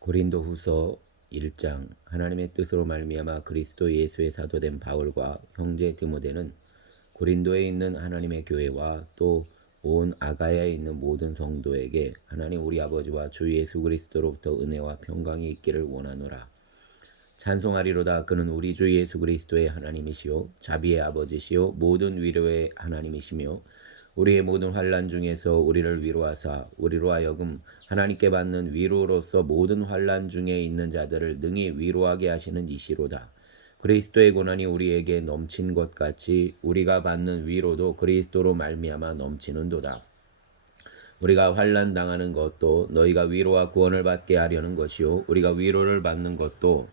고린도후서 1장. 하나님의 뜻으로 말미암아 그리스도 예수의 사도된 바울과 형제 디모데는 고린도에 있는 하나님의 교회와 또 온 아가야에 있는 모든 성도에게 하나님 우리 아버지와 주 예수 그리스도로부터 은혜와 평강이 있기를 원하노라. 찬송하리로다. 그는 우리 주 예수 그리스도의 하나님이시요 자비의 아버지시요 모든 위로의 하나님이시며 우리의 모든 환난 중에서 우리를 위로하사 우리로 하여금 하나님께 받는 위로로서 모든 환난 중에 있는 자들을 능히 위로하게 하시는 이시로다. 그리스도의 고난이 우리에게 넘친 것 같이 우리가 받는 위로도 그리스도로 말미암아 넘치는도다. 우리가 환난 당하는 것도 너희가 위로와 구원을 받게 하려는 것이요 우리가 위로를 받는 것도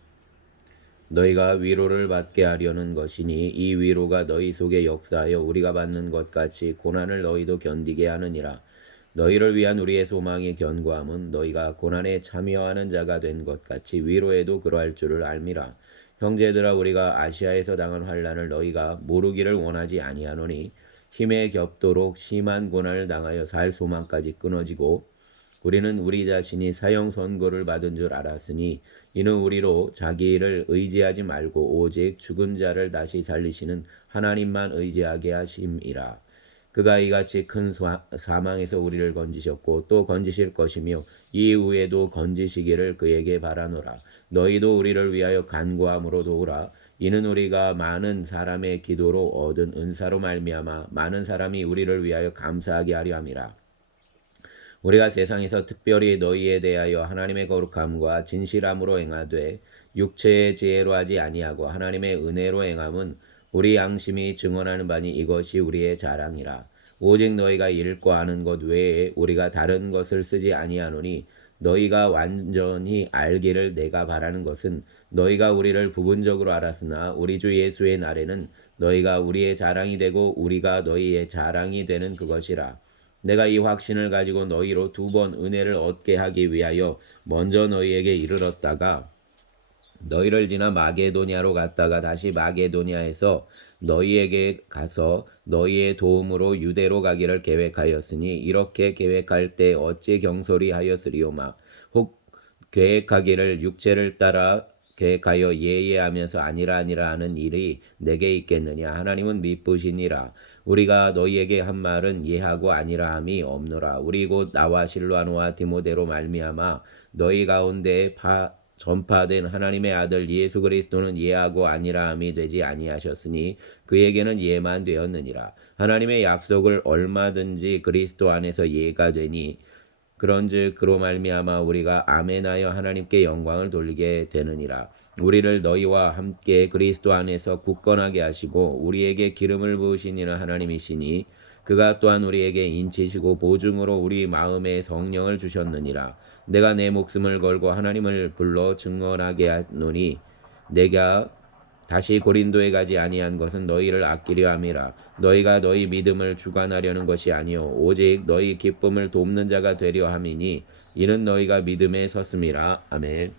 너희가 위로를 받게 하려는 것이니 이 위로가 너희 속에 역사하여 우리가 받는 것 같이 고난을 너희도 견디게 하느니라. 너희를 위한 우리의 소망의 견고함은 너희가 고난에 참여하는 자가 된 것 같이 위로에도 그러할 줄을 알미라. 형제들아, 우리가 아시아에서 당한 환난을 너희가 모르기를 원하지 아니하노니 힘에 겹도록 심한 고난을 당하여 살 소망까지 끊어지고 우리는 우리 자신이 사형 선고를 받은 줄 알았으니 이는 우리로 자기 일을 의지하지 말고 오직 죽은 자를 다시 살리시는 하나님만 의지하게 하심이라. 그가 이같이 큰 사망에서 우리를 건지셨고 또 건지실 것이며 이후에도 건지시기를 그에게 바라노라. 너희도 우리를 위하여 간구함으로 도우라. 이는 우리가 많은 사람의 기도로 얻은 은사로 말미암아 많은 사람이 우리를 위하여 감사하게 하려 함이라. 우리가 세상에서 특별히 너희에 대하여 하나님의 거룩함과 진실함으로 행하되 육체의 지혜로 하지 아니하고 하나님의 은혜로 행함은 우리 양심이 증언하는 바니 이것이 우리의 자랑이라. 오직 너희가 읽고 아는 것 외에 우리가 다른 것을 쓰지 아니하노니 너희가 완전히 알기를 내가 바라는 것은 너희가 우리를 부분적으로 알았으나 우리 주 예수의 날에는 너희가 우리의 자랑이 되고 우리가 너희의 자랑이 되는 그것이라. 내가 이 확신을 가지고 너희로 2번 은혜를 얻게 하기 위하여 먼저 너희에게 이르렀다가 너희를 지나 마게도냐로 갔다가 다시 마게도냐에서 너희에게 가서 너희의 도움으로 유대로 가기를 계획하였으니 이렇게 계획할 때 어찌 경솔히 하였으리오마. 혹 계획하기를 육체를 따라 계획하여 예예하면서 아니라 하는 일이 내게 있겠느냐. 하나님은 미쁘시니라. 우리가 너희에게 한 말은 예하고 아니라함이 없노라. 우리 곧 나와 실로아노와 디모데로 말미암아 너희 가운데 전파된 하나님의 아들 예수 그리스도는 예하고 아니라함이 되지 아니하셨으니 그에게는 예만 되었느니라. 하나님의 약속을 얼마든지 그리스도 안에서 예가 되니 그런즉 그로 말미암아 우리가 아멘하여 하나님께 영광을 돌리게 되느니라. 우리를 너희와 함께 그리스도 안에서 굳건하게 하시고 우리에게 기름을 부으신 이는 하나님이시니 그가 또한 우리에게 인치시고 보증으로 우리 마음에 성령을 주셨느니라. 내가 내 목숨을 걸고 하나님을 불러 증언하게 하노니 내가 다시 고린도에 가지 아니한 것은 너희를 아끼려 함이라. 너희가 너희 믿음을 주관하려는 것이 아니요 오직 너희 기쁨을 돕는 자가 되려 함이니 이는 너희가 믿음에 섰음이라. 아멘.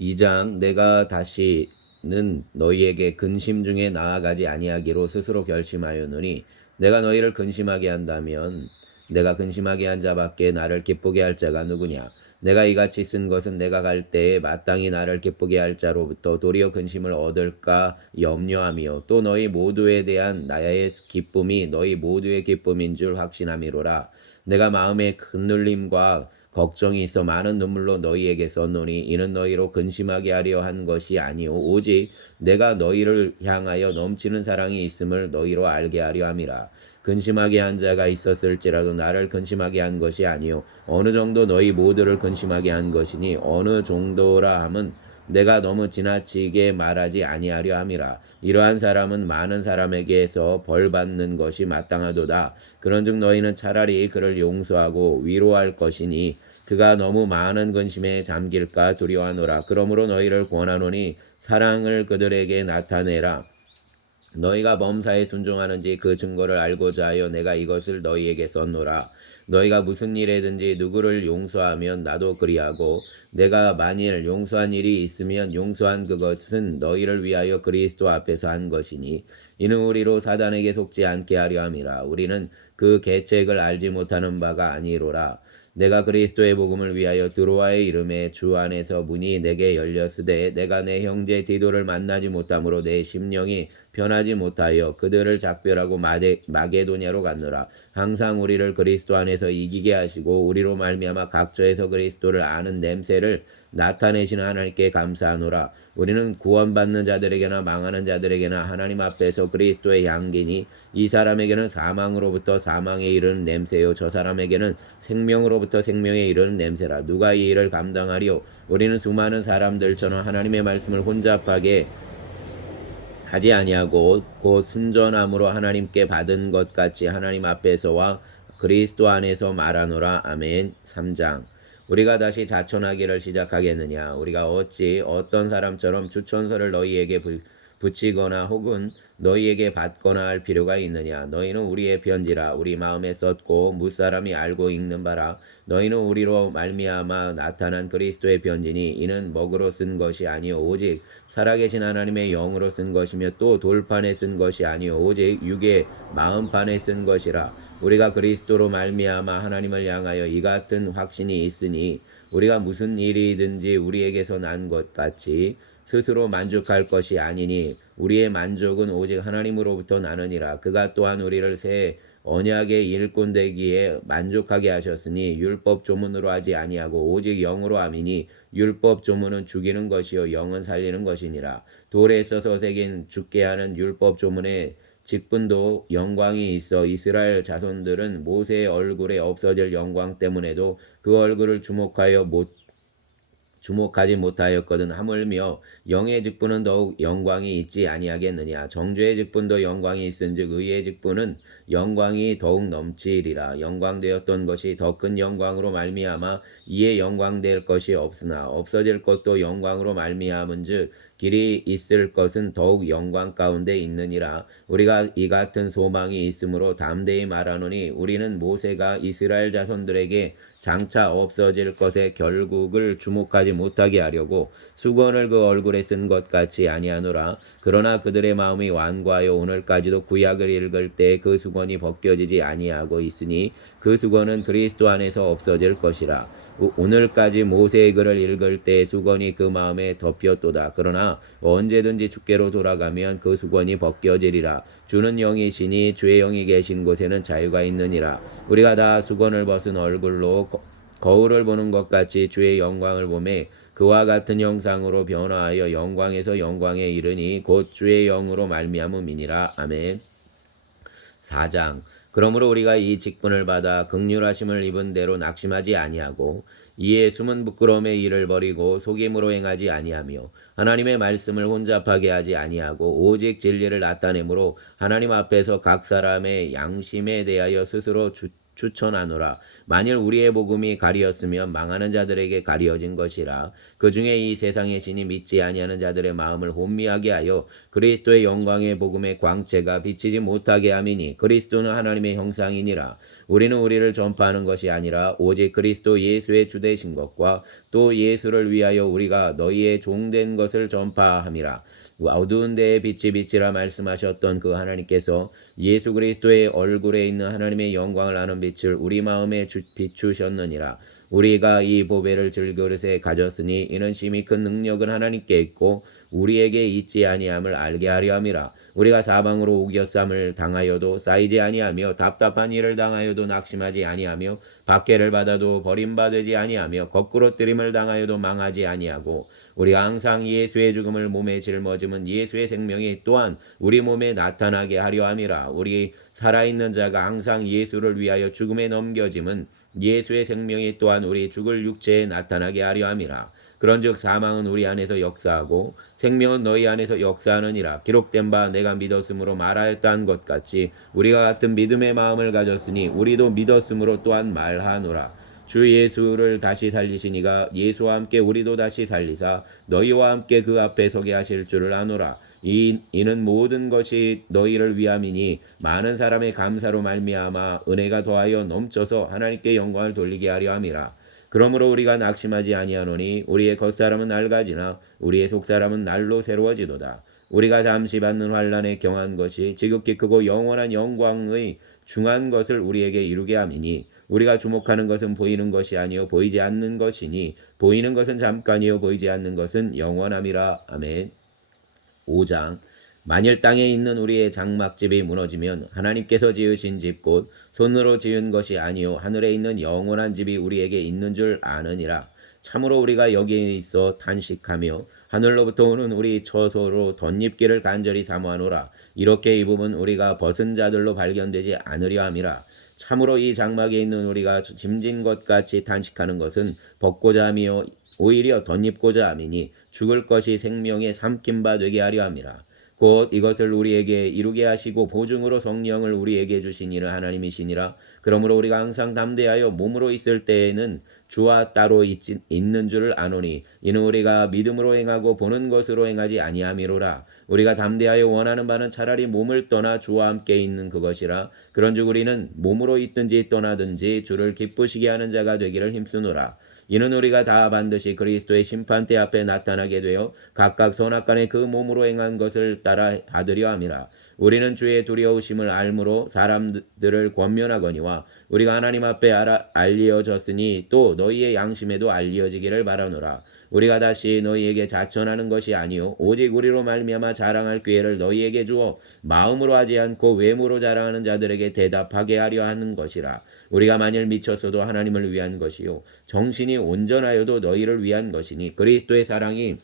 2장. 내가 다시는 너희에게 근심 중에 나아가지 아니하기로 스스로 결심하였노니 내가 너희를 근심하게 한다면 내가 근심하게 한 자밖에 나를 기쁘게 할 자가 누구냐. 내가 이같이 쓴 것은 내가 갈 때에 마땅히 나를 기쁘게 할 자로부터 도리어 근심을 얻을까 염려하며 또 너희 모두에 대한 나의 기쁨이 너희 모두의 기쁨인 줄 확신함이로라. 내가 마음에 큰 눌림과 걱정이 있어 많은 눈물로 너희에게 썼노니 이는 너희로 근심하게 하려 한 것이 아니오 오직 내가 너희를 향하여 넘치는 사랑이 있음을 너희로 알게 하려 함이라. 근심하게 한 자가 있었을지라도 나를 근심하게 한 것이 아니오 어느 정도 너희 모두를 근심하게 한 것이니 어느 정도라 함은 내가 너무 지나치게 말하지 아니하려 함이라. 이러한 사람은 많은 사람에게서 벌받는 것이 마땅하도다. 그런즉 너희는 차라리 그를 용서하고 위로할 것이니 그가 너무 많은 근심에 잠길까 두려워하노라. 그러므로 너희를 권하노니 사랑을 그들에게 나타내라. 너희가 범사에 순종하는지 그 증거를 알고자 하여 내가 이것을 너희에게 썼노라. 너희가 무슨 일에든지 누구를 용서하면 나도 그리하고 내가 만일 용서한 일이 있으면 용서한 그것은 너희를 위하여 그리스도 앞에서 한 것이니 이는 우리로 사단에게 속지 않게 하려 함이라. 우리는 그 계책을 알지 못하는 바가 아니로라. 내가 그리스도의 복음을 위하여 드로아의 이름에 주 안에서 문이 내게 열렸으되 내가 내 형제 디도를 만나지 못함으로 내 심령이 편하지 못하여 그들을 작별하고 마게도냐로 갔노라. 항상 우리를 그리스도 안에서 이기게 하시고 우리로 말미암아 각처에서 그리스도를 아는 냄새를 나타내시는 하나님께 감사하노라. 우리는 구원받는 자들에게나 망하는 자들에게나 하나님 앞에서 그리스도의 향기니 이 사람에게는 사망으로부터 사망에 이르는 냄새요 저 사람에게는 생명으로부터 생명에 이르는 냄새라. 누가 이 일을 감당하리요? 우리는 수많은 사람들처럼 하나님의 말씀을 혼잡하게 하지 아니하고 곧 순전함으로 하나님께 받은 것 같이 하나님 앞에서와 그리스도 안에서 말하노라. 아멘. 3장. 우리가 다시 자천하기를 시작하겠느냐? 우리가 어찌 어떤 사람처럼 추천서를 너희에게 붙이거나 혹은 너희에게 받거나 할 필요가 있느냐? 너희는 우리의 편지라 우리 마음에 썼고 무사람이 알고 읽는 바라. 너희는 우리로 말미암아 나타난 그리스도의 편지니 이는 먹으로 쓴 것이 아니요 오직 살아계신 하나님의 영으로 쓴 것이며 또 돌판에 쓴 것이 아니요 오직 육의 마음판에 쓴 것이라. 우리가 그리스도로 말미암아 하나님을 향하여 이 같은 확신이 있으니 우리가 무슨 일이든지 우리에게서 난 것 같이 스스로 만족할 것이 아니니 우리의 만족은 오직 하나님으로부터 나느니라. 그가 또한 우리를 새 언약의 일꾼 되기에 만족하게 하셨으니 율법 조문으로 하지 아니하고 오직 영으로 함이니 율법 조문은 죽이는 것이요 영은 살리는 것이니라. 돌에 써서 새긴 죽게 하는 율법 조문의 직분도 영광이 있어 이스라엘 자손들은 모세의 얼굴에 없어질 영광 때문에도 그 얼굴을 주목하지 못하였거든. 하물며 영의 직분은 더욱 영광이 있지 아니하겠느냐. 정죄의 직분도 영광이 있은즉 의의 직분은 영광이 더욱 넘치리라. 영광되었던 것이 더 큰 영광으로 말미암아 이에 영광될 것이 없으나 없어질 것도 영광으로 말미암은즉 길이 있을 것은 더욱 영광 가운데 있느니라. 우리가 이 같은 소망이 있으므로 담대히 말하노니 우리는 모세가 이스라엘 자손들에게 장차 없어질 것의 결국을 주목하지 못하게 하려고 수건을 그 얼굴에 쓴 것 같이 아니하노라. 그러나 그들의 마음이 완고하여 오늘까지도 구약을 읽을 때 그 수건이 벗겨지지 아니하고 있으니 그 수건은 그리스도 안에서 없어질 것이라. 오늘까지 모세의 글을 읽을 때 수건이 그 마음에 덮였도다. 그러나 언제든지 주께로 돌아가면 그 수건이 벗겨지리라. 주는 영이시니 주의 영이 계신 곳에는 자유가 있느니라. 우리가 다 수건을 벗은 얼굴로 거울을 보는 것 같이 주의 영광을 보매 그와 같은 형상으로 변화하여 영광에서 영광에 이르니 곧 주의 영으로 말미암음이니라. 아멘. 4장. 그러므로 우리가 이 직분을 받아 긍휼하심을 입은 대로 낙심하지 아니하고 이에 숨은 부끄러움의 일을 버리고 속임으로 행하지 아니하며 하나님의 말씀을 혼잡하게 하지 아니하고 오직 진리를 나타내므로 하나님 앞에서 각 사람의 양심에 대하여 스스로 추천하노라. 만일 우리의 복음이 가리었으면 망하는 자들에게 가리어진 것이라. 그 중에 이 세상의 신이 믿지 아니하는 자들의 마음을 혼미하게 하여 그리스도의 영광의 복음의 광채가 비치지 못하게 함이니 그리스도는 하나님의 형상이니라. 우리는 우리를 전파하는 것이 아니라 오직 그리스도 예수의 주되신 것과 또 예수를 위하여 우리가 너희의 종된 것을 전파함이라. 어두운 데에 빛이 비치라 말씀하셨던 그 하나님께서 예수 그리스도의 얼굴에 있는 하나님의 영광을 아는 빛을 우리 마음에 비추셨느니라. 우리가 이 보배를 질그릇에 가졌으니 이는 심히 큰 능력은 하나님께 있고 우리에게 있지 아니함을 알게 하려 함이라. 우리가 사방으로 우겨쌈을 당하여도 쌓이지 아니하며 답답한 일을 당하여도 낙심하지 아니하며 박해를 받아도 버림받지 아니하며 거꾸로 뜨림을 당하여도 망하지 아니하고 우리가 항상 예수의 죽음을 몸에 짊어짐은 예수의 생명이 또한 우리 몸에 나타나게 하려 함이라. 우리 살아있는 자가 항상 예수를 위하여 죽음에 넘겨짐은 예수의 생명이 또한 우리 죽을 육체에 나타나게 하려 함이라. 그런즉 사망은 우리 안에서 역사하고 생명은 너희 안에서 역사하느니라. 기록된 바 내가 믿었으므로 말하였다는 것 같이 우리가 같은 믿음의 마음을 가졌으니 우리도 믿었으므로 또한 말하노라. 주 예수를 다시 살리시니가 예수와 함께 우리도 다시 살리사 너희와 함께 그 앞에 서게 하실 줄을 아노라. 이는 모든 것이 너희를 위함이니 많은 사람의 감사로 말미암아 은혜가 더하여 넘쳐서 하나님께 영광을 돌리게 하려 함이라. 그러므로 우리가 낙심하지 아니하노니 우리의 겉사람은 낡아지나 우리의 속사람은 날로 새로워지도다. 우리가 잠시 받는 환난에 경한 것이 지극히 크고 영원한 영광의 중한 것을 우리에게 이루게 함이니 우리가 주목하는 것은 보이는 것이 아니요 보이지 않는 것이니 보이는 것은 잠깐이요 보이지 않는 것은 영원함이라. 아멘. 5장. 만일 땅에 있는 우리의 장막집이 무너지면 하나님께서 지으신 집 곧 손으로 지은 것이 아니요 하늘에 있는 영원한 집이 우리에게 있는 줄 아느니라. 참으로 우리가 여기에 있어 탄식하며 하늘로부터 오는 우리 처소로 덧입기를 간절히 사모하노라. 이렇게 입으면 우리가 벗은 자들로 발견되지 않으려 함이라. 참으로 이 장막에 있는 우리가 짐진 것 같이 탄식하는 것은 벗고자 함이요 오히려 덧입고자 함이니 죽을 것이 생명의 삼킨 바 되게 하려 함이라. 곧 이것을 우리에게 이루게 하시고 보증으로 성령을 우리에게 주신 이는 하나님이시니라. 그러므로 우리가 항상 담대하여 몸으로 있을 때에는 주와 따로 있는 줄을 아노니 이는 우리가 믿음으로 행하고 보는 것으로 행하지 아니함이로라. 우리가 담대하여 원하는 바는 차라리 몸을 떠나 주와 함께 있는 그것이라. 그런즉 우리는 몸으로 있든지 떠나든지 주를 기쁘시게 하는 자가 되기를 힘쓰노라. 이는 우리가 다 반드시 그리스도의 심판대 앞에 나타나게 되어 각각 선악간에 그 몸으로 행한 것을 따라 받으려 함이라. 우리는 주의 두려우심을 알므로 사람들을 권면하거니와 우리가 하나님 앞에 알리어졌으니 또 너희의 양심에도 알리어지기를 바라노라. 우리가 다시 너희에게 자천하는 것이 아니요 오직 우리로 말미암아 자랑할 기회를 너희에게 주어 마음으로 하지 않고 외모로 자랑하는 자들에게 대답하게 하려 하는 것이라. 우리가 만일 미쳤어도 하나님을 위한 것이요 정신이 온전하여도 너희를 위한 것이니 그리스도의 사랑이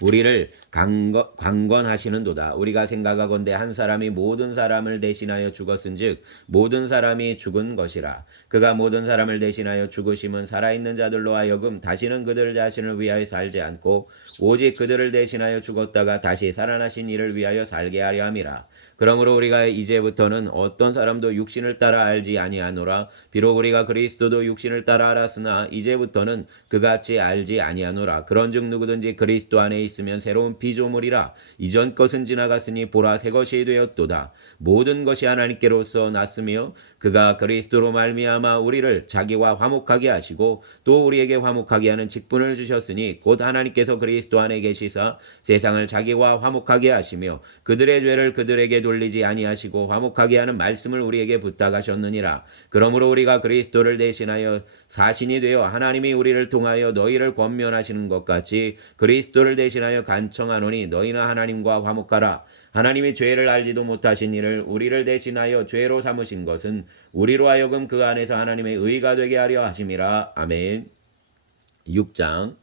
우리를 강건하시는도다. 우리가 생각하건대 한 사람이 모든 사람을 대신하여 죽었은즉 모든 사람이 죽은 것이라. 그가 모든 사람을 대신하여 죽으심은 살아있는 자들로 하여금 다시는 그들 자신을 위하여 살지 않고 오직 그들을 대신하여 죽었다가 다시 살아나신 이를 위하여 살게 하려 함이라. 그러므로 우리가 이제부터는 어떤 사람도 육신을 따라 알지 아니하노라. 비록 우리가 그리스도도 육신을 따라 알았으나 이제부터는 그같이 알지 아니하노라. 그런즉 누구든지 그리스도 안에 있으면 새로운 피조물이라. 이전 것은 지나갔으니 보라 새 것이 되었도다. 모든 것이 하나님께로서 났으며 그가 그리스도로 말미암아 우리를 자기와 화목하게 하시고 또 우리에게 화목하게 하는 직분을 주셨으니 곧 하나님께서 그리스도 안에 계시사 세상을 자기와 화목하게 하시며 그들의 죄를 그들에게 돌리지 아니하시고 화목하게 하는 말씀을 우리에게 부탁하셨느니라. 그러므로 우리가 그리스도를 대신하여 사신이 되어 하나님이 우리를 통하여 너희를 권면하시는 것 같이 그리스도를 대신하여 간청하노니 너희는 하나님과 화목하라. 하나님이 죄를 알지도 못하신 이를 우리를 대신하여 죄로 삼으신 것은 우리로 하여금 그 안에서 하나님의 의가 되게 하려 하심이라. 아멘. 6장.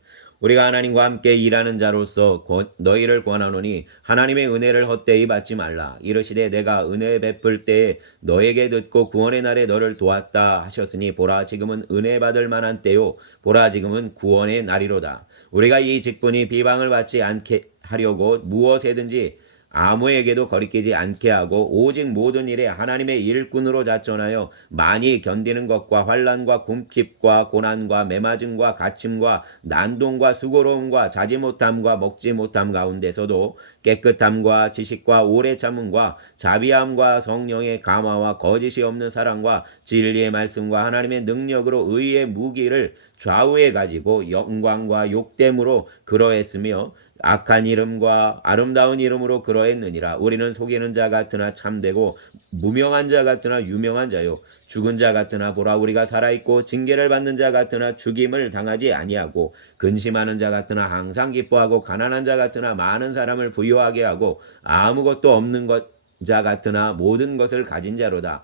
우리가 하나님과 함께 일하는 자로서 너희를 권하노니 하나님의 은혜를 헛되이 받지 말라. 이르시되 내가 은혜 베풀 때에 너에게 듣고 구원의 날에 너를 도왔다 하셨으니 보라 지금은 은혜 받을 만한 때요 보라 지금은 구원의 날이로다. 우리가 이 직분이 비방을 받지 않게 하려고 무엇에든지 아무에게도 거리끼지 않게 하고 오직 모든 일에 하나님의 일꾼으로 자천하여 많이 견디는 것과 환난과 궁핍과 고난과 매맞음과 갇힘과 난동과 수고로움과 자지 못함과 먹지 못함 가운데서도 깨끗함과 지식과 오래 참음과 자비함과 성령의 감화와 거짓이 없는 사랑과 진리의 말씀과 하나님의 능력으로 의의 무기를 좌우에 가지고 영광과 욕됨으로 그러했으며 악한 이름과 아름다운 이름으로 그러했느니라. 우리는 속이는 자 같으나 참되고 무명한 자 같으나 유명한 자요 죽은 자 같으나 보라 우리가 살아있고 징계를 받는 자 같으나 죽임을 당하지 아니하고 근심하는 자 같으나 항상 기뻐하고 가난한 자 같으나 많은 사람을 부유하게 하고 아무것도 없는 자 같으나 모든 것을 가진 자로다.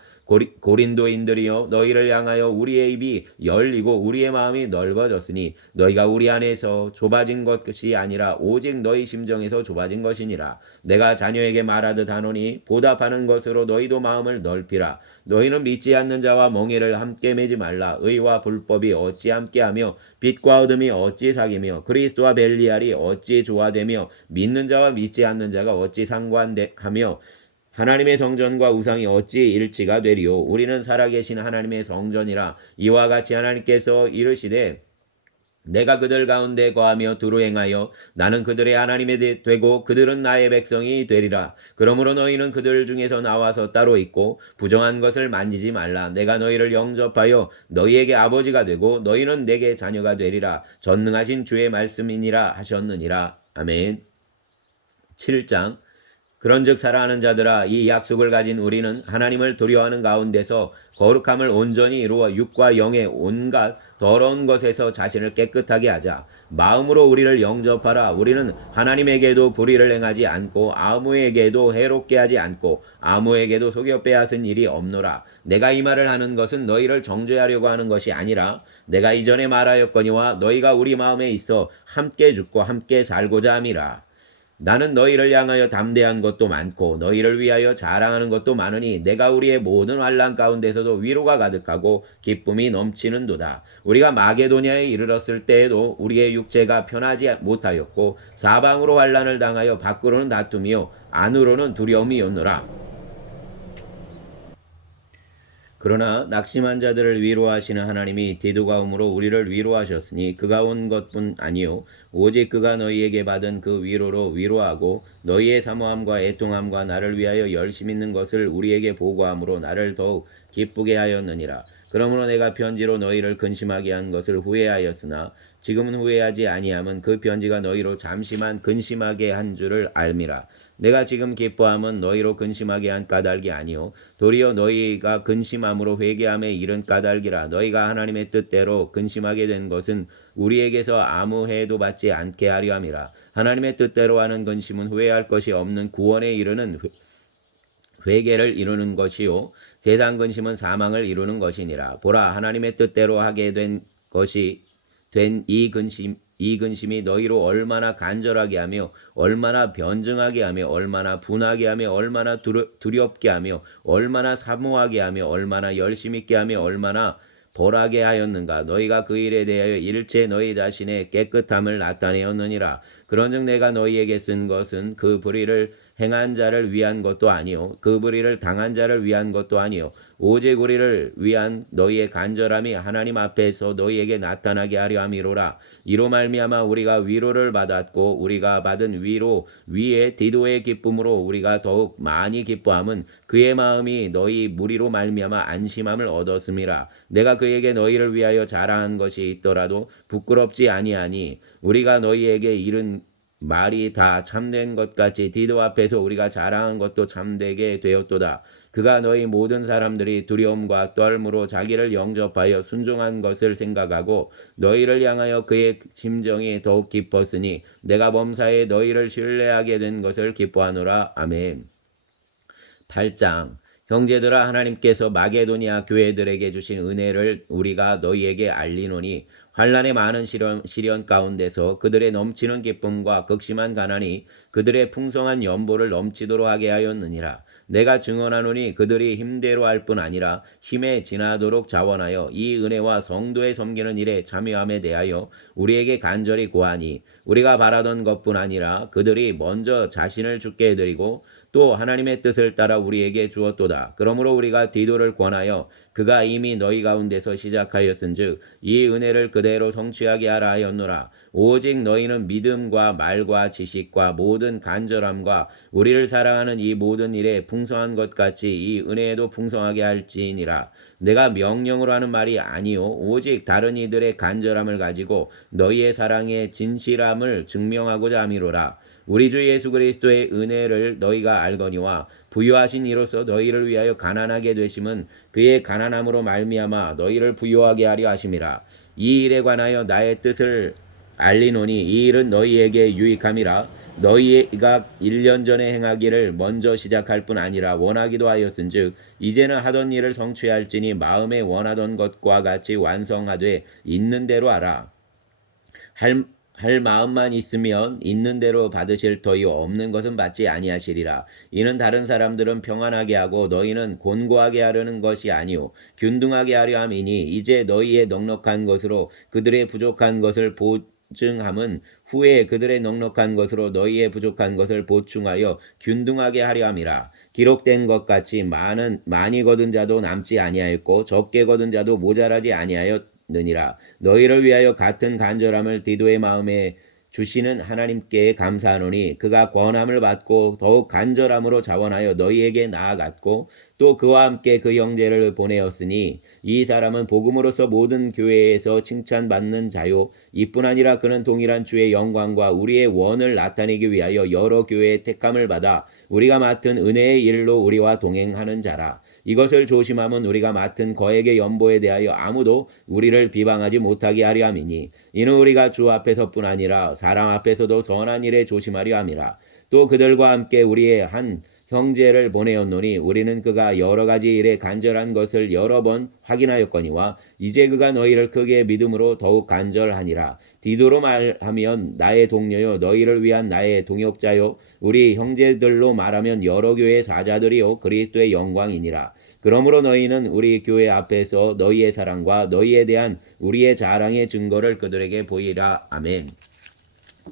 고린도인들이여 너희를 향하여 우리의 입이 열리고 우리의 마음이 넓어졌으니 너희가 우리 안에서 좁아진 것이 아니라 오직 너희 심정에서 좁아진 것이니라. 내가 자녀에게 말하듯 하노니 보답하는 것으로 너희도 마음을 넓히라. 너희는 믿지 않는 자와 멍에를 함께 매지 말라. 의와 불법이 어찌 함께하며 빛과 어둠이 어찌 사귀며 그리스도와 벨리알이 어찌 조화되며 믿는 자와 믿지 않는 자가 어찌 상관하며 하나님의 성전과 우상이 어찌 일치가 되리요. 우리는 살아계신 하나님의 성전이라. 이와 같이 하나님께서 이르시되 내가 그들 가운데 거하며 두루 행하여 나는 그들의 하나님이 되고 그들은 나의 백성이 되리라. 그러므로 너희는 그들 중에서 나와서 따로 있고 부정한 것을 만지지 말라. 내가 너희를 영접하여 너희에게 아버지가 되고 너희는 내게 자녀가 되리라. 전능하신 주의 말씀이니라 하셨느니라. 아멘. 7장. 그런즉 사랑하는 자들아, 이 약속을 가진 우리는 하나님을 두려워하는 가운데서 거룩함을 온전히 이루어 육과 영의 온갖 더러운 것에서 자신을 깨끗하게 하자. 마음으로 우리를 영접하라. 우리는 하나님에게도 불의를 행하지 않고 아무에게도 해롭게 하지 않고 아무에게도 속여 빼앗은 일이 없노라. 내가 이 말을 하는 것은 너희를 정죄하려고 하는 것이 아니라 내가 이전에 말하였거니와 너희가 우리 마음에 있어 함께 죽고 함께 살고자 함이라. 나는 너희를 향하여 담대한 것도 많고 너희를 위하여 자랑하는 것도 많으니 내가 우리의 모든 환난 가운데서도 위로가 가득하고 기쁨이 넘치는도다. 우리가 마게도냐에 이르렀을 때에도 우리의 육체가 편하지 못하였고 사방으로 환난을 당하여 밖으로는 다툼이요 안으로는 두려움이었노라. 그러나 낙심한 자들을 위로하시는 하나님이 디도가움으로 우리를 위로하셨으니 그가 온 것뿐 아니요 오직 그가 너희에게 받은 그 위로로 위로하고 너희의 사모함과 애통함과 나를 위하여 열심 있는 것을 우리에게 보고함으로 나를 더욱 기쁘게 하였느니라. 그러므로 내가 편지로 너희를 근심하게 한 것을 후회하였으나 지금은 후회하지 아니함은 그 편지가 너희로 잠시만 근심하게 한 줄을 알미라. 내가 지금 기뻐함은 너희로 근심하게 한 까닭이 아니요 도리어 너희가 근심함으로 회개함에 이른 까닭이라. 너희가 하나님의 뜻대로 근심하게 된 것은 우리에게서 아무 해도 받지 않게 하려 함이라. 하나님의 뜻대로 하는 근심은 후회할 것이 없는 구원에 이르는 회개를 이루는 것이요 세상 근심은 사망을 이루는 것이니라. 보라, 하나님의 뜻대로 하게 된 것이 된 이 근심이 너희로 얼마나 간절하게 하며 얼마나 변증하게 하며 얼마나 분하게 하며 얼마나 두렵게 하며 얼마나 사모하게 하며 얼마나 열심 있게 하며 얼마나 벌하게 하였는가. 너희가 그 일에 대하여 일체 너희 자신의 깨끗함을 나타내었느니라. 그런즉 내가 너희에게 쓴 것은 그 불의를 행한 자를 위한 것도 아니요 그 불의를 당한 자를 위한 것도 아니요 오직 우리를 위한 너희의 간절함이 하나님 앞에서 너희에게 나타나게 하려 함이로라. 이로 말미암아 우리가 위로를 받았고 우리가 받은 위로 위에 디도의 기쁨으로 우리가 더욱 많이 기뻐함은 그의 마음이 너희 무리로 말미암아 안심함을 얻었음이라. 내가 그에게 너희를 위하여 자랑한 것이 있더라도 부끄럽지 아니하니 우리가 너희에게 이른 말이 다 참된 것 같이 디도 앞에서 우리가 자랑한 것도 참되게 되었도다. 그가 너희 모든 사람들이 두려움과 떨므로 자기를 영접하여 순종한 것을 생각하고 너희를 향하여 그의 심정이 더욱 깊었으니 내가 범사에 너희를 신뢰하게 된 것을 기뻐하노라. 아멘. 8장. 형제들아, 하나님께서 마게도니아 교회들에게 주신 은혜를 우리가 너희에게 알리노니 환난의 많은 시련 가운데서 그들의 넘치는 기쁨과 극심한 가난이 그들의 풍성한 연보를 넘치도록 하게 하였느니라. 내가 증언하노니 그들이 힘대로 할 뿐 아니라 힘에 지나도록 자원하여 이 은혜와 성도의 섬기는 일에 참여함에 대하여 우리에게 간절히 고하니 우리가 바라던 것뿐 아니라 그들이 먼저 자신을 주께 드리고 또 하나님의 뜻을 따라 우리에게 주었도다. 그러므로 우리가 디도를 권하여 그가 이미 너희 가운데서 시작하였은즉 이 은혜를 그대로 성취하게 하라 하였노라. 오직 너희는 믿음과 말과 지식과 모든 간절함과 우리를 사랑하는 이 모든 일에 풍성한 것 같이 이 은혜에도 풍성하게 할지니라. 내가 명령으로 하는 말이 아니요 오직 다른 이들의 간절함을 가지고 너희의 사랑의 진실함을 증명하고자 함이로라. 우리 주 예수 그리스도의 은혜를 너희가 알거니와 부유하신 이로써 너희를 위하여 가난하게 되심은 그의 가난함으로 말미암아 너희를 부유하게 하려 하심이라. 이 일에 관하여 나의 뜻을 알리노니 이 일은 너희에게 유익함이라. 너희가 1년 전에 행하기를 먼저 시작할 뿐 아니라 원하기도 하였은즉 이제는 하던 일을 성취할지니 마음에 원하던 것과 같이 완성하되 있는 대로 하라. 할 마음만 있으면 있는 대로 받으실 터이요 없는 것은 받지 아니하시리라. 이는 다른 사람들은 평안하게 하고 너희는 곤고하게 하려는 것이 아니요 균등하게 하려 함이니 이제 너희의 넉넉한 것으로 그들의 부족한 것을 보증함은 후에 그들의 넉넉한 것으로 너희의 부족한 것을 보충하여 균등하게 하려 함이라. 기록된 것 같이 많이 거둔 자도 남지 아니하였고 적게 거둔 자도 모자라지 아니하였느니라. 너희를 위하여 같은 간절함을 디도의 마음에 주시는 하나님께 감사하노니 그가 권함을 받고 더욱 간절함으로 자원하여 너희에게 나아갔고 또 그와 함께 그 형제를 보내었으니 이 사람은 복음으로서 모든 교회에서 칭찬받는 자요 이뿐 아니라 그는 동일한 주의 영광과 우리의 원을 나타내기 위하여 여러 교회의 택함을 받아 우리가 맡은 은혜의 일로 우리와 동행하는 자라. 이것을 조심함은 우리가 맡은 거액의 연보에 대하여 아무도 우리를 비방하지 못하게 하려 함이니 이는 우리가 주 앞에서뿐 아니라 사람 앞에서도 선한 일에 조심하려 함이라. 또 그들과 함께 우리의 한 형제를 보내었노니 우리는 그가 여러 가지 일에 간절한 것을 여러 번 확인하였거니와 이제 그가 너희를 크게 믿음으로 더욱 간절하니라. 디도로 말하면 나의 동료요 너희를 위한 나의 동역자요 우리 형제들로 말하면 여러 교회의 사자들이요 그리스도의 영광이니라. 그러므로 너희는 우리 교회 앞에서 너희의 사랑과 너희에 대한 우리의 자랑의 증거를 그들에게 보이라. 아멘.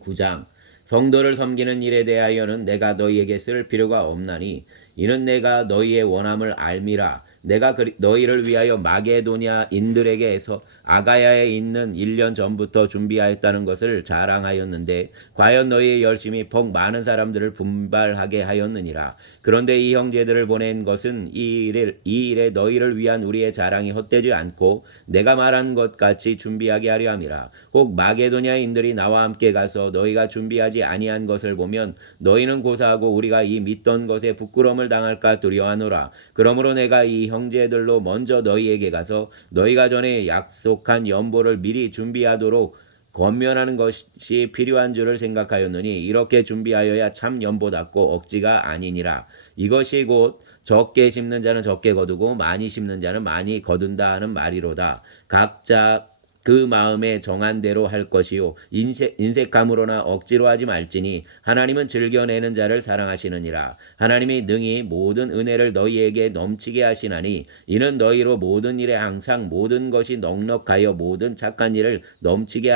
9장 성도를 섬기는 일에 대하여는 내가 너희에게 쓸 필요가 없나니 이는 내가 너희의 원함을 알미라. 내가 너희를 위하여 마게도냐인들에게서 아가야에 있는 1년 전부터 준비하였다는 것을 자랑하였는데 과연 너희의 열심이 퍽 많은 사람들을 분발하게 하였느니라. 그런데 이 형제들을 보낸 것은 이 일에 너희를 위한 우리의 자랑이 헛되지 않고 내가 말한 것 같이 준비하게 하려 함이라. 혹 마게도냐인들이 나와 함께 가서 너희가 준비하지 아니한 것을 보면 너희는 고사하고 우리가 이 믿던 것에 부끄러움을 당할까 두려워하노라. 그러므로 내가 이 형제들로 먼저 너희에게 가서 너희가 전에 약속한 연보를 미리 준비하도록 권면하는 것이 필요한 줄을 생각하였느니 이렇게 준비하여야 참 연보답고 억지가 아니니라. 이것이 곧 적게 심는 자는 적게 거두고 많이 심는 자는 많이 거둔다 하는 말이로다. 각자 그 마음에 정한 대로 할 것이요 인색함으로나 억지로 하지 말지니 하나님은 즐겨내는 자를 사랑하시느니라. 하나님이 능히 모든 은혜를 너희에게 넘치게 하시나니 이는 너희로 모든 일에 항상 모든 것이 넉넉하여 모든 착한 일을 넘치게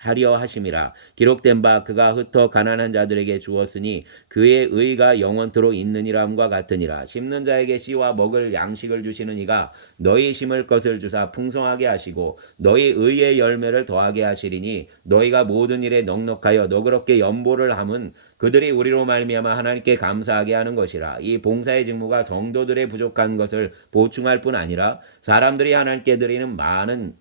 하려 하심이라. 기록된 바 그가 흩어 가난한 자들에게 주었으니 그의 의가 영원토록 있느니라 함과 같으니라. 심는 자에게 씨와 먹을 양식을 주시는 이가 너희 심을 것을 주사 풍성하게 하시고 너희 의의 열매를 더하게 하시리니 너희가 모든 일에 넉넉하여 너그럽게 연보를 함은 그들이 우리로 말미암아 하나님께 감사하게 하는 것이라. 이 봉사의 직무가 성도들의 부족한 것을 보충할 뿐 아니라 사람들이 하나님께 드리는 많은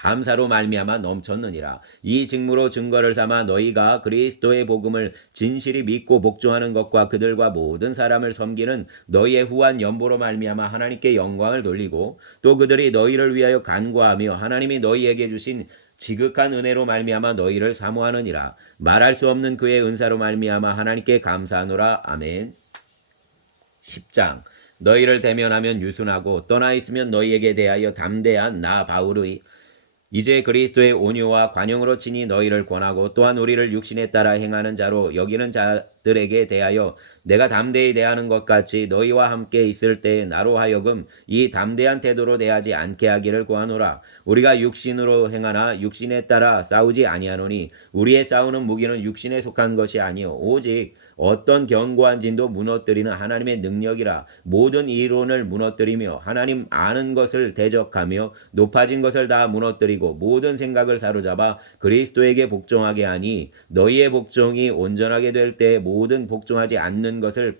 감사로 말미암아 넘쳤느니라. 이 직무로 증거를 삼아 너희가 그리스도의 복음을 진실이 믿고 복종하는 것과 그들과 모든 사람을 섬기는 너희의 후한 연보로 말미암아 하나님께 영광을 돌리고 또 그들이 너희를 위하여 간구하며 하나님이 너희에게 주신 지극한 은혜로 말미암아 너희를 사모하느니라. 말할 수 없는 그의 은사로 말미암아 하나님께 감사하노라. 아멘. 10장 너희를 대면하면 유순하고 떠나 있으면 너희에게 대하여 담대한 나 바울의 이제 그리스도의 온유와 관용으로 친히 너희를 권하고 또한 우리를 육신에 따라 행하는 자로 여기는 자들에게 대하여 내가 담대히 대하는 것 같이 너희와 함께 있을 때 나로 하여금 이 담대한 태도로 대하지 않게 하기를 구하노라. 우리가 육신으로 행하나 육신에 따라 싸우지 아니하노니 우리의 싸우는 무기는 육신에 속한 것이 아니요 오직 어떤 견고한 진도 무너뜨리는 하나님의 능력이라. 모든 이론을 무너뜨리며 하나님 아는 것을 대적하며 높아진 것을 다 무너뜨리고 모든 생각을 사로잡아 그리스도에게 복종하게 하니 너희의 복종이 온전하게 될 때 모든 복종하지 않는 것을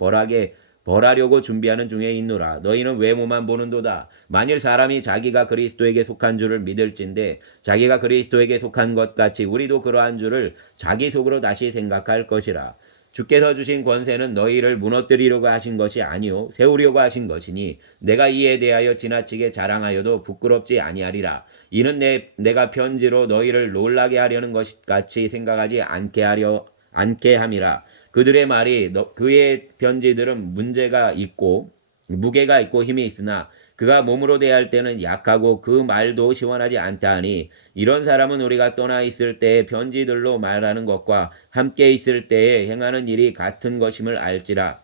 벌하려고 준비하는 중에 있노라. 너희는 외모만 보는도다. 만일 사람이 자기가 그리스도에게 속한 줄을 믿을진데 자기가 그리스도에게 속한 것 같이 우리도 그러한 줄을 자기 속으로 다시 생각할 것이라. 주께서 주신 권세는 너희를 무너뜨리려고 하신 것이 아니요 세우려고 하신 것이니 내가 이에 대하여 지나치게 자랑하여도 부끄럽지 아니하리라. 이는 내가 편지로 너희를 놀라게 하려는 것 같이 생각하지 않게 함이라. 그들의 말이 그의 편지들은 무게가 있고 힘이 있으나 그가 몸으로 대할 때는 약하고 그 말도 시원하지 않다 하니 이런 사람은 우리가 떠나 있을 때의 편지들로 말하는 것과 함께 있을 때에 행하는 일이 같은 것임을 알지라.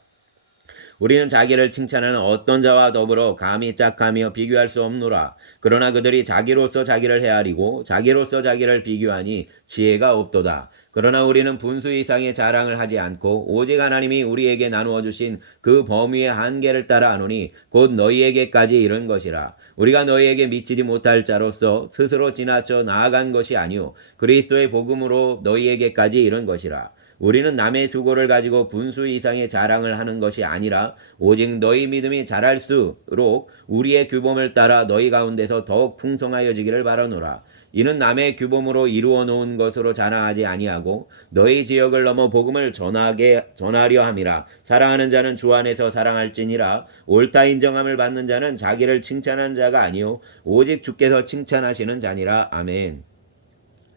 우리는 자기를 칭찬하는 어떤 자와 더불어 감히 짝하며 비교할 수 없노라. 그러나 그들이 자기로서 자기를 헤아리고 자기로서 자기를 비교하니 지혜가 없도다. 그러나 우리는 분수 이상의 자랑을 하지 않고 오직 하나님이 우리에게 나누어 주신 그 범위의 한계를 따라 하노니 곧 너희에게까지 이른 것이라. 우리가 너희에게 미치지 못할 자로서 스스로 지나쳐 나아간 것이 아니요 그리스도의 복음으로 너희에게까지 이른 것이라. 우리는 남의 수고를 가지고 분수 이상의 자랑을 하는 것이 아니라 오직 너희 믿음이 자랄수록 우리의 규범을 따라 너희 가운데서 더욱 풍성하여지기를 바라노라. 이는 남의 규범으로 이루어 놓은 것으로 자랑하지 아니하고 너희 지역을 넘어 복음을 전하려 함이라. 사랑하는 자는 주 안에서 사랑할지니라. 옳다 인정함을 받는 자는 자기를 칭찬하는 자가 아니요 오직 주께서 칭찬하시는 자니라. 아멘.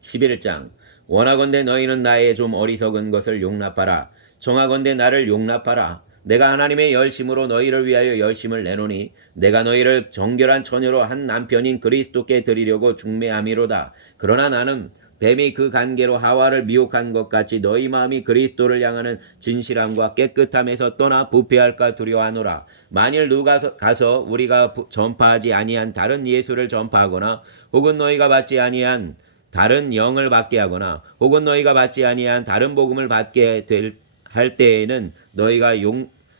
11장. 원하건대 너희는 나의 좀 어리석은 것을 용납하라. 청하건대 나를 용납하라. 내가 하나님의 열심으로 너희를 위하여 열심을 내노니 내가 너희를 정결한 처녀로 한 남편인 그리스도께 드리려고 중매함이로다. 그러나 나는 뱀이 그 간계로 하와를 미혹한 것 같이 너희 마음이 그리스도를 향하는 진실함과 깨끗함에서 떠나 부패할까 두려워하노라. 만일 누가 가서 우리가 전파하지 아니한 다른 예수를 전파하거나 혹은 너희가 받지 아니한 다른 영을 받게 하거나 혹은 너희가 받지 아니한 다른 복음을 받게 할 때에는 너희가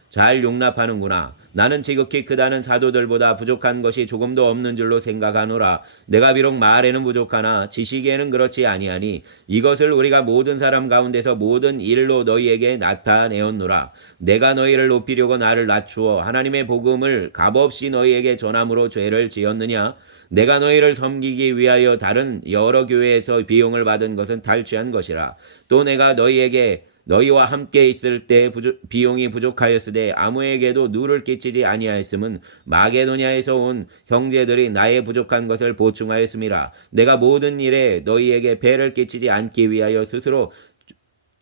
잘 용납하는구나. 나는 지극히 크다는 사도들보다 부족한 것이 조금도 없는 줄로 생각하노라. 내가 비록 말에는 부족하나 지식에는 그렇지 아니하니 이것을 우리가 모든 사람 가운데서 모든 일로 너희에게 나타내었노라. 내가 너희를 높이려고 나를 낮추어 하나님의 복음을 값없이 너희에게 전함으로 죄를 지었느냐? 내가 너희를 섬기기 위하여 다른 여러 교회에서 비용을 받은 것은 탈취한 것이라. 또 내가 너희와 함께 있을 때 비용이 부족하였으되 아무에게도 누를 끼치지 아니하였음은 마게도냐에서 온 형제들이 나의 부족한 것을 보충하였음이라. 내가 모든 일에 너희에게 폐를 끼치지 않기 위하여 스스로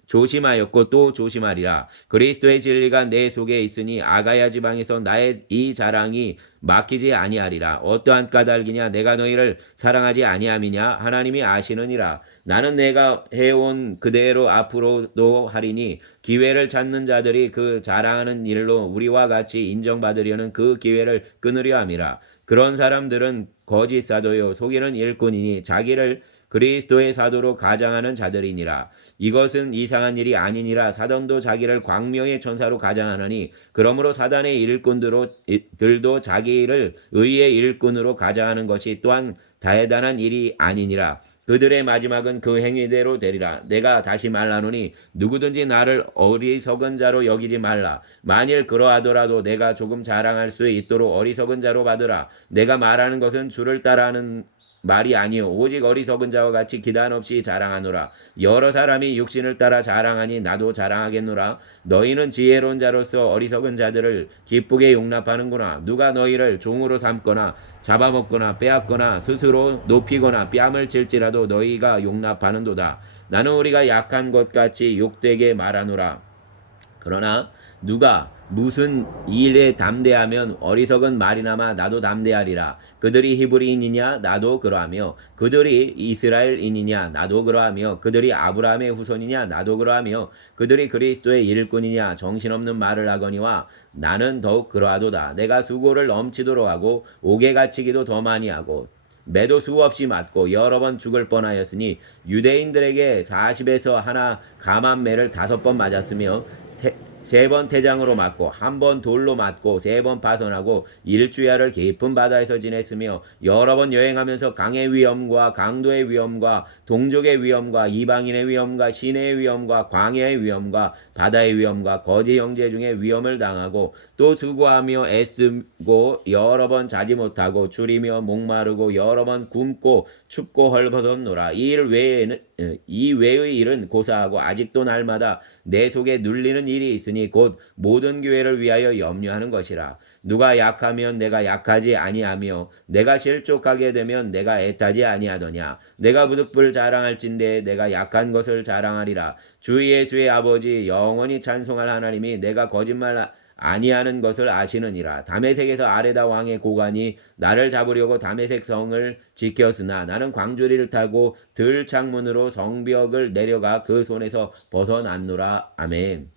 조심하였고 또 조심하리라. 그리스도의 진리가 내 속에 있으니 아가야 지방에서 나의 이 자랑이 막히지 아니하리라. 어떠한 까닭이냐? 내가 너희를 사랑하지 아니함이냐? 하나님이 아시느니라. 나는 내가 해온 그대로 앞으로도 하리니 기회를 찾는 자들이 그 자랑하는 일로 우리와 같이 인정받으려는 그 기회를 끊으려 함이라. 그런 사람들은 거짓 사도요 속이는 일꾼이니 자기를 그리스도의 사도로 가장하는 자들이니라. 이것은 이상한 일이 아니니라. 사단도 자기를 광명의 천사로 가장하느니 그러므로 사단의 일꾼들도 자기를 의의 일꾼으로 가장하는 것이 또한 대단한 일이 아니니라. 그들의 마지막은 그 행위대로 되리라. 내가 다시 말하노니 누구든지 나를 어리석은 자로 여기지 말라. 만일 그러하더라도 내가 조금 자랑할 수 있도록 어리석은 자로 받으라. 내가 말하는 것은 주를 따라하는 말이 아니요 오직 어리석은 자와 같이 기단 없이 자랑하노라. 여러 사람이 육신을 따라 자랑하니 나도 자랑하겠노라. 너희는 지혜로운 자로서 어리석은 자들을 기쁘게 용납하는구나. 누가 너희를 종으로 삼거나 잡아먹거나 빼앗거나 스스로 높이거나 뺨을 칠지라도 너희가 용납하는도다. 나는 우리가 약한 것 같이 욕되게 말하노라. 그러나 누가 무슨 일에 담대하면 어리석은 말이나마 나도 담대하리라. 그들이 히브리인이냐 나도 그러하며 그들이 이스라엘인이냐 나도 그러하며 그들이 아브라함의 후손이냐 나도 그러하며 그들이 그리스도의 일꾼이냐 정신없는 말을 하거니와 나는 더욱 그러하도다. 내가 수고를 넘치도록 하고 옥에 갇히기도 더 많이 하고 매도 수없이 맞고 여러 번 죽을 뻔하였으니 유대인들에게 40에서 하나 감한매를 5번 맞았으며 3번 태장으로 맞고 1번 돌로 맞고 3번 파손하고 일주야를 깊은 바다에서 지냈으며 여러 번 여행하면서 강의 위험과 강도의 위험과 동족의 위험과 이방인의 위험과 시내의 위험과 광야의 위험과 바다의 위험과 거짓 형제 중에 위험을 당하고 또 수고하며 애쓰고 여러 번 자지 못하고 줄이며 목마르고 여러 번 굶고 춥고 헐벗었노라. 이 외의 일은 고사하고 아직도 날마다 내 속에 눌리는 일이 있으니 곧 모든 교회를 위하여 염려하는 것이라. 누가 약하면 내가 약하지 아니하며 내가 실족하게 되면 내가 애타지 아니하더냐. 내가 부득불 자랑할진대 내가 약한 것을 자랑하리라. 주 예수의 아버지 영원히 찬송할 하나님이 내가 거짓말 아니하는 것을 아시느니라. 다메섹에서 아레다 왕의 고관이 나를 잡으려고 다메섹 성을 지켰으나 나는 광주리를 타고 들 창문으로 성벽을 내려가 그 손에서 벗어났노라. 아멘.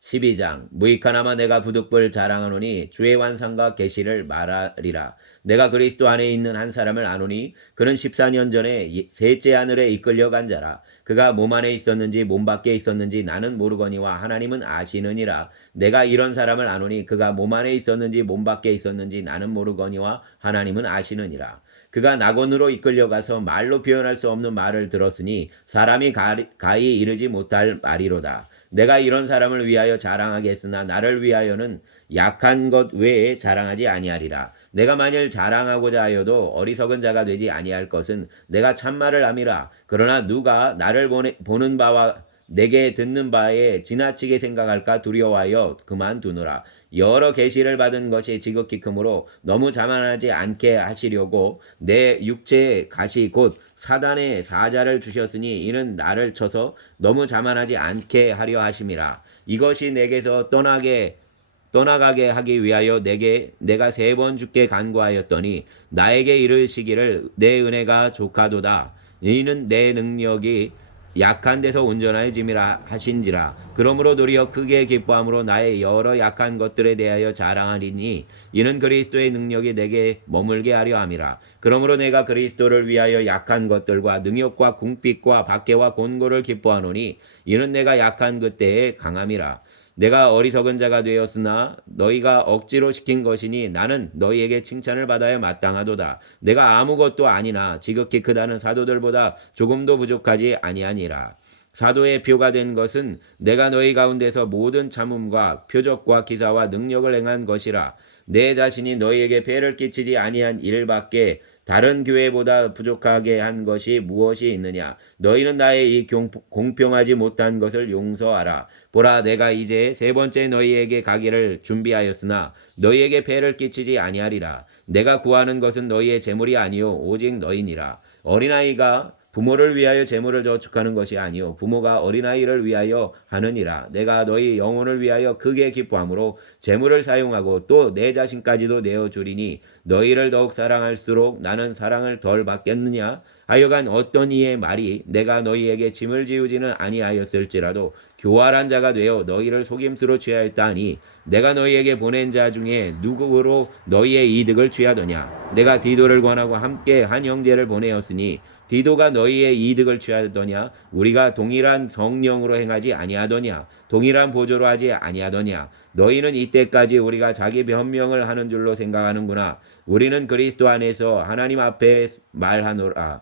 12장. 무익하나마 내가 부득불 자랑하노니 주의 완성과 계시를 말하리라. 내가 그리스도 안에 있는 한 사람을 아노니 그는 14년 전에 셋째 하늘에 이끌려간 자라. 그가 몸 안에 있었는지 몸 밖에 있었는지 나는 모르거니와 하나님은 아시느니라. 내가 이런 사람을 아노니 그가 몸 안에 있었는지 몸 밖에 있었는지 나는 모르거니와 하나님은 아시느니라. 그가 낙원으로 이끌려가서 말로 표현할 수 없는 말을 들었으니 사람이 가히 이르지 못할 말이로다. 내가 이런 사람을 위하여 자랑하겠으나 나를 위하여는 약한 것 외에 자랑하지 아니하리라. 내가 만일 자랑하고자 하여도 어리석은 자가 되지 아니할 것은 내가 참말을 함이라. 그러나 누가 나를 보는 바와 내게 듣는 바에 지나치게 생각할까 두려워하여 그만두노라. 여러 계시를 받은 것이 지극히 크므로 너무 자만하지 않게 하시려고 내 육체의 가시 곧 사단의 사자를 주셨으니 이는 나를 쳐서 너무 자만하지 않게 하려 하심이라. 이것이 내게서 떠나가게 하기 위하여 내가 3번 주께 간구하였더니 나에게 이르시기를 내 은혜가 족하도다. 이는 내 능력이 약한 데서 온전해짐이라 하신지라. 그러므로 도리어 크게 기뻐함으로 나의 여러 약한 것들에 대하여 자랑하리니 이는 그리스도의 능력이 내게 머물게 하려 함이라. 그러므로 내가 그리스도를 위하여 약한 것들과 능욕과 궁핍과 박해와 곤고를 기뻐하노니 이는 내가 약한 그때에 강함이라. 내가 어리석은 자가 되었으나 너희가 억지로 시킨 것이니 나는 너희에게 칭찬을 받아야 마땅하도다. 내가 아무것도 아니나 지극히 크다는 사도들보다 조금도 부족하지 아니하니라. 사도의 표가 된 것은 내가 너희 가운데서 모든 참음과 표적과 기사와 능력을 행한 것이라. 내 자신이 너희에게 폐를 끼치지 아니한 일밖에 다른 교회보다 부족하게 한 것이 무엇이 있느냐? 너희는 나의 이 공평하지 못한 것을 용서하라. 보라, 내가 이제 3번째 너희에게 가기를 준비하였으나 너희에게 폐를 끼치지 아니하리라. 내가 구하는 것은 너희의 재물이 아니요 오직 너희니라. 어린아이가 부모를 위하여 재물을 저축하는 것이 아니요 부모가 어린아이를 위하여 하느니라. 내가 너희 영혼을 위하여 크게 기뻐함으로 재물을 사용하고 또 내 자신까지도 내어주리니 너희를 더욱 사랑할수록 나는 사랑을 덜 받겠느냐? 하여간 어떤 이의 말이 내가 너희에게 짐을 지우지는 아니하였을지라도 교활한 자가 되어 너희를 속임수로 취하였다 하니 내가 너희에게 보낸 자 중에 누구로 너희의 이득을 취하더냐? 내가 디도를 권하고 함께 한 형제를 보내었으니 디도가 너희의 이득을 취하더냐? 우리가 동일한 성령으로 행하지 아니하더냐? 동일한 보조로 하지 아니하더냐? 너희는 이때까지 우리가 자기 변명을 하는 줄로 생각하는구나. 우리는 그리스도 안에서 하나님 앞에 말하노라.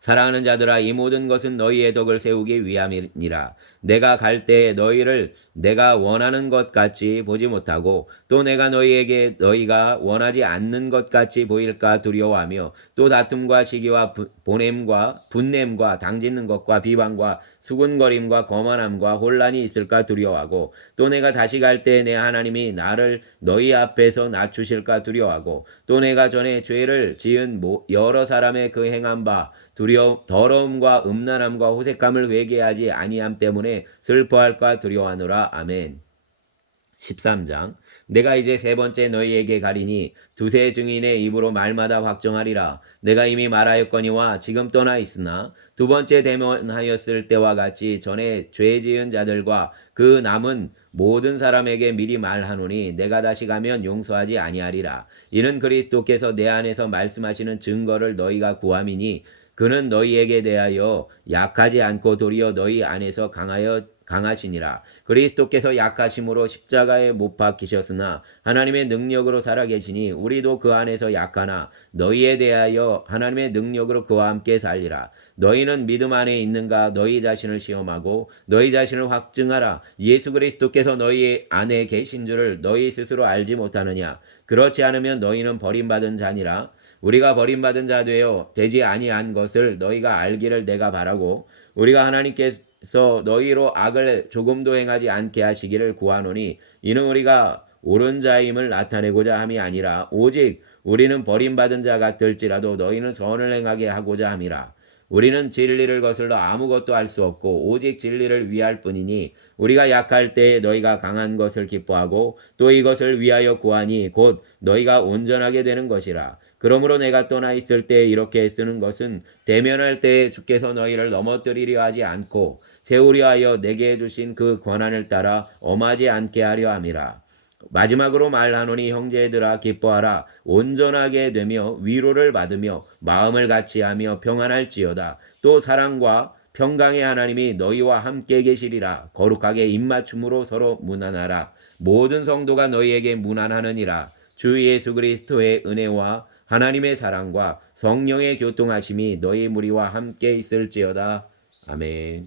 사랑하는 자들아, 이 모든 것은 너희의 덕을 세우기 위함이니라. 내가 갈 때에 너희를 내가 원하는 것 같이 보지 못하고 또 내가 너희에게 너희가 원하지 않는 것 같이 보일까 두려워하며 또 다툼과 시기와 보냄과 분냄과 당짓는 것과 비방과 수군거림과 거만함과 혼란이 있을까 두려워하고 또 내가 다시 갈 때 내 하나님이 나를 너희 앞에서 낮추실까 두려워하고 또 내가 전에 죄를 지은 여러 사람의 그 행한 바 더러움과 음란함과 호색함을 회개하지 아니함 때문에 슬퍼할까 두려워하노라. 아멘. 13장. 내가 이제 3번째 너희에게 가리니 두세 증인의 입으로 말마다 확정하리라. 내가 이미 말하였거니와 지금 떠나 있으나 2번째 대면하였을 때와 같이 전에 죄 지은 자들과 그 남은 모든 사람에게 미리 말하노니 내가 다시 가면 용서하지 아니하리라. 이는 그리스도께서 내 안에서 말씀하시는 증거를 너희가 구함이니 그는 너희에게 대하여 약하지 않고 도리어 너희 안에서 강하시니라. 그리스도께서 약하심으로 십자가에 못 박히셨으나 하나님의 능력으로 살아계시니 우리도 그 안에서 약하나 너희에 대하여 하나님의 능력으로 그와 함께 살리라. 너희는 믿음 안에 있는가? 너희 자신을 시험하고 너희 자신을 확증하라. 예수 그리스도께서 너희 안에 계신 줄을 너희 스스로 알지 못하느냐? 그렇지 않으면 너희는 버림받은 자니라. 우리가 버림받은 자 되지 아니한 것을 너희가 알기를 내가 바라고 우리가 하나님께서 너희로 악을 조금도 행하지 않게 하시기를 구하노니 이는 우리가 옳은 자임을 나타내고자 함이 아니라 오직 우리는 버림받은 자 같을지라도 너희는 선을 행하게 하고자 함이라. 우리는 진리를 거슬러 아무것도 할 수 없고 오직 진리를 위할 뿐이니 우리가 약할 때에 너희가 강한 것을 기뻐하고 또 이것을 위하여 구하니 곧 너희가 온전하게 되는 것이라. 그러므로 내가 떠나 있을 때 이렇게 쓰는 것은 대면할 때에 주께서 너희를 넘어뜨리려 하지 않고 세우려 하여 내게 주신 그 권한을 따라 엄하지 않게 하려 함이라. 마지막으로 말하노니 형제들아 기뻐하라. 온전하게 되며 위로를 받으며 마음을 같이하며 평안할지어다. 또 사랑과 평강의 하나님이 너희와 함께 계시리라. 거룩하게 입맞춤으로 서로 문안하라. 모든 성도가 너희에게 문안하느니라. 주 예수 그리스도의 은혜와 하나님의 사랑과 성령의 교통하심이 너희 무리와 함께 있을지어다. 아멘.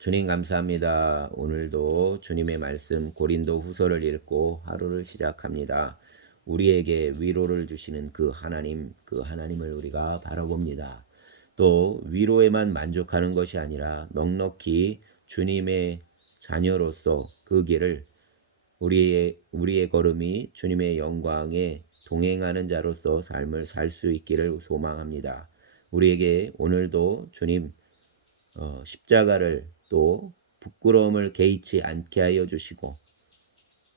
주님 감사합니다. 오늘도 주님의 말씀 고린도 후서를 읽고 하루를 시작합니다. 우리에게 위로를 주시는 그 하나님을 우리가 바라봅니다. 또 위로에만 만족하는 것이 아니라 넉넉히 주님의 자녀로서 그 길을 우리의 걸음이 주님의 영광에 동행하는 자로서 삶을 살 수 있기를 소망합니다. 우리에게 오늘도 주님 십자가를 또 부끄러움을 개의치 않게 하여 주시고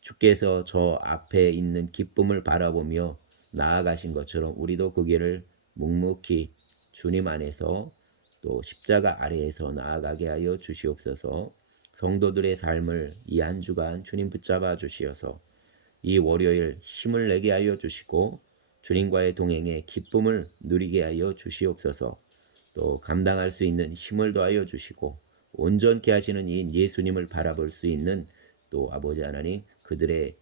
주께서 저 앞에 있는 기쁨을 바라보며 나아가신 것처럼 우리도 그 길을 묵묵히 주님 안에서 또 십자가 아래에서 나아가게 하여 주시옵소서. 성도들의 삶을 이 한 주간 주님 붙잡아 주시어서 이 월요일 힘을 내게 하여 주시고 주님과의 동행에 기쁨을 누리게 하여 주시옵소서. 또 감당할 수 있는 힘을 더하여 주시고 온전케 하시는 이 예수님을 바라볼 수 있는 또 아버지 하나님 그들의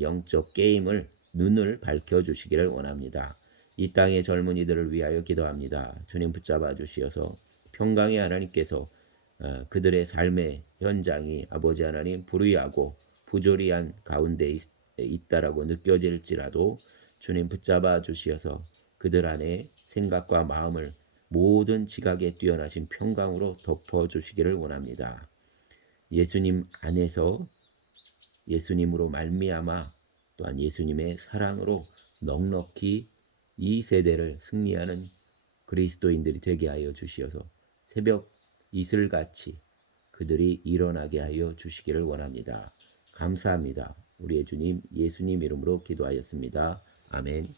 영적 게임을 눈을 밝혀주시기를 원합니다. 이 땅의 젊은이들을 위하여 기도합니다. 주님 붙잡아 주시어서 평강의 하나님께서 그들의 삶의 현장이 아버지 하나님 불의하고 부조리한 가운데 있다라고 느껴질지라도 주님 붙잡아 주시어서 그들 안에 생각과 마음을 모든 지각에 뛰어나신 평강으로 덮어주시기를 원합니다. 예수님 안에서 예수님으로 말미암아 또한 예수님의 사랑으로 넉넉히 이 세대를 승리하는 그리스도인들이 되게 하여 주시어서 새벽 이슬같이 그들이 일어나게 하여 주시기를 원합니다. 감사합니다. 우리의 주님 예수님 이름으로 기도하였습니다. 아멘.